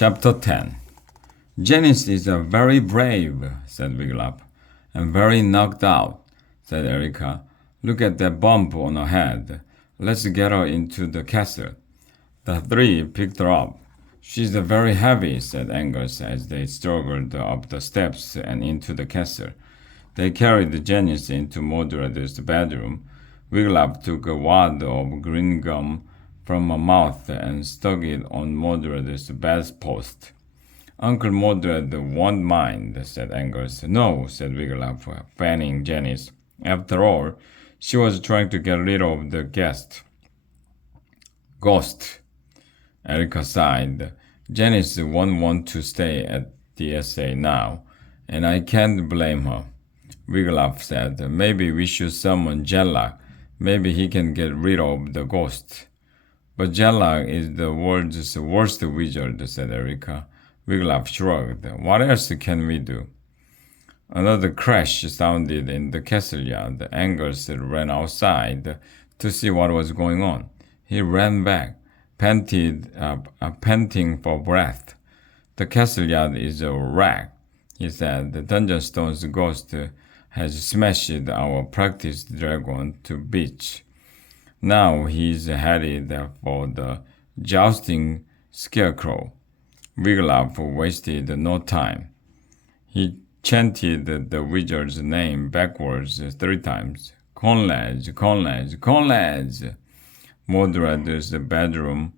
Chapter 10. Janice is very brave, said Wiglaf. And very knocked out, said Erica. Look at that bump on her head. Let's get her into the castle. The three picked her up. She's very heavy, said Angus as they struggled up the steps and into the castle. They carried Janice into Mordred's bedroom. Wiglaf took a wad of green gum from her mouth and stuck it on Mordred's bedpost. Uncle Mordred won't mind, said Angus. No, said Wiglaf, fanning Janice. After all, she was trying to get rid of the ghost. Erica sighed. Janice won't want to stay at the SA now, and I can't blame her. Wiglaf said, maybe we should summon Jellag. Maybe he can get rid of the ghost. But Jellag is the world's worst wizard, said Erica. Wiglaf shrugged. What else can we do? Another crash sounded in the castle yard. Angus ran outside to see what was going on. He ran back, panting for breath. The castle yard is a wreck, he said. The Dungeonstone's ghost has smashed our practice dragon to bits. Now he's headed for the jousting scarecrow. Wiglaf wasted no time. He chanted the wizard's name backwards 3 times. Conlads, Conlads, Conlads! Mordred's bedroom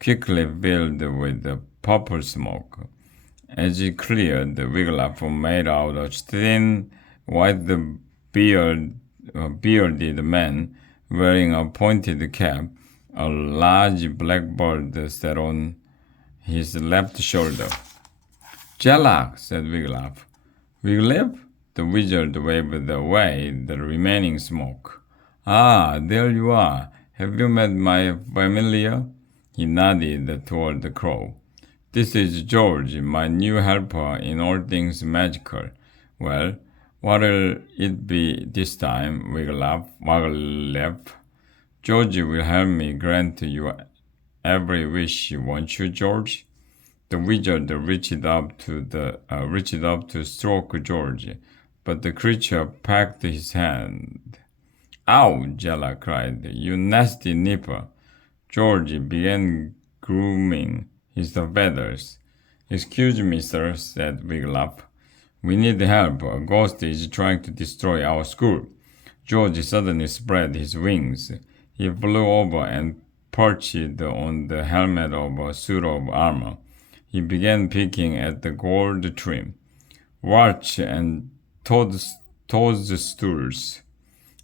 quickly filled with purple smoke. As it cleared, Wiglaf made out a thin, white-bearded man wearing a pointed cap. A large black bird sat on his left shoulder. Jellag, said Wiglaf. Wiglaf? The wizard waved away the remaining smoke. Ah, there you are. Have you met my familiar? He nodded toward the crow. This is George, my new helper in all things magical. Well, what'll it be this time, Wiglaf? George will help me grant you every wish, won't you, George? The wizard reached up to stroke George, but the creature packed his hand. Ow! Jellag cried. You nasty nipper! George began grooming his feathers. Excuse me, sir, said Wiglaf. We need help. A ghost is trying to destroy our school. George suddenly spread his wings. He flew over and perched on the helmet of a suit of armor. He began picking at the gold trim. Watch and toadstools,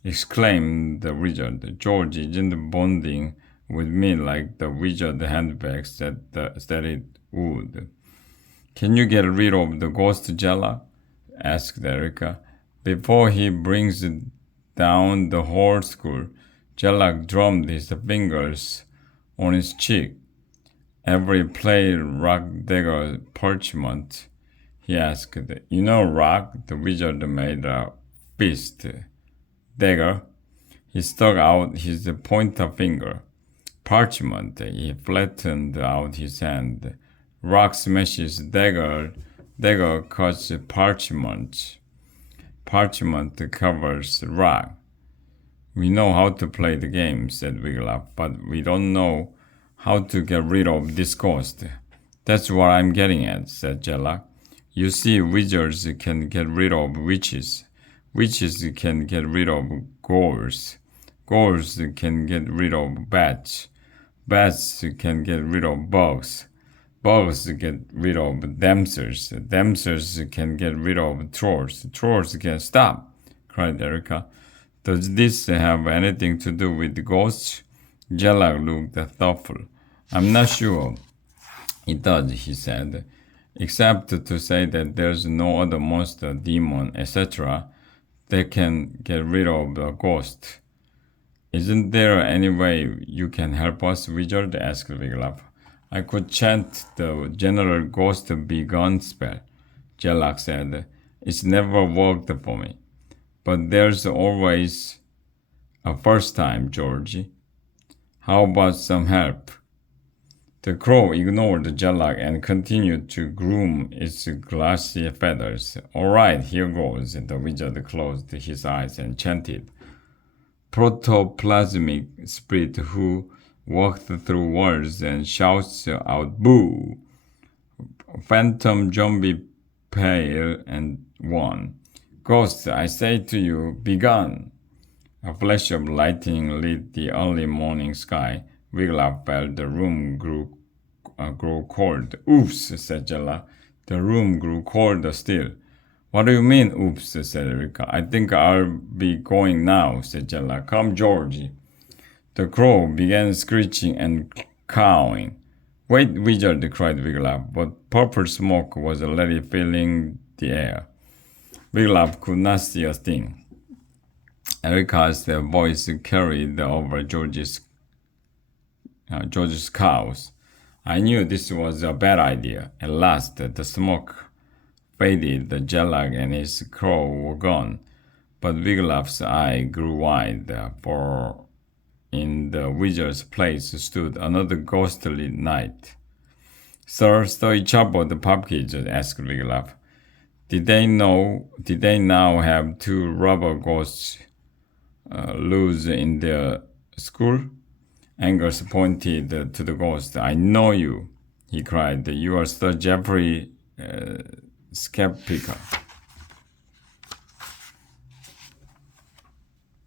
exclaimed the wizard. George isn't bonding with me like the wizard handbag said it would. Can you get rid of the ghost, Jellag? Asked Erica. Before he brings down the whole school. Jellag drummed his fingers on his cheek. Every play rock dagger parchment, he asked. You know rock? The wizard made a fist. Dagger. He stuck out his pointer finger. Parchment. He flattened out his hand. Rock smashes dagger. Dagger cuts parchment. Parchment covers rock. We know how to play the game, said Wiglaf, but we don't know how to get rid of this ghost. That's what I'm getting at, said Jellag. You see, wizards can get rid of witches. Witches can get rid of ghouls. Ghouls can get rid of bats. Bats can get rid of bugs. Bugs get rid of damsels. Damsels can get rid of trolls. Trolls can stop, cried Erica. Does this have anything to do with ghosts? Jellag looked thoughtful. I'm not sure. It does, he said, except to say that there's no other monster, demon, etc. that can get rid of the ghost. Isn't there any way you can help us, wizard? Asked Wiglaf. I could chant the general ghost be gone spell, Jellag said. It's never worked for me. But there's always a first time, Georgie. How about some help? The crow ignored the Jalak and continued to groom its glassy feathers. All right, here goes. The wizard closed his eyes and chanted, protoplasmic spirit who walked through walls and shouts out boo. Phantom zombie pale and one. Ghost, I say to you, begone. A flash of lightning lit the early morning sky. Wiglaf felt the room grow cold. Oops, said Jella. The room grew colder still. What do you mean, oops, said Erika. I think I'll be going now, said Jella. Come, Georgie. The crow began screeching and cawing. Wait, wizard, cried Wiglaf, but purple smoke was already filling the air. Wiglaf could not see a thing. Erika's voice carried over George's cows. I knew this was a bad idea. At last, the smoke faded, the Jalak and his crow were gone. But Wiglaf's eye grew wide, for in the wizard's place stood another ghostly knight. Sir, each other the pub kids, asked Wiglaf. Did they now have two rubber ghosts loose in their school? Angus pointed to the ghost. I know you, he cried. You are Sir Geoffrey Skeppica.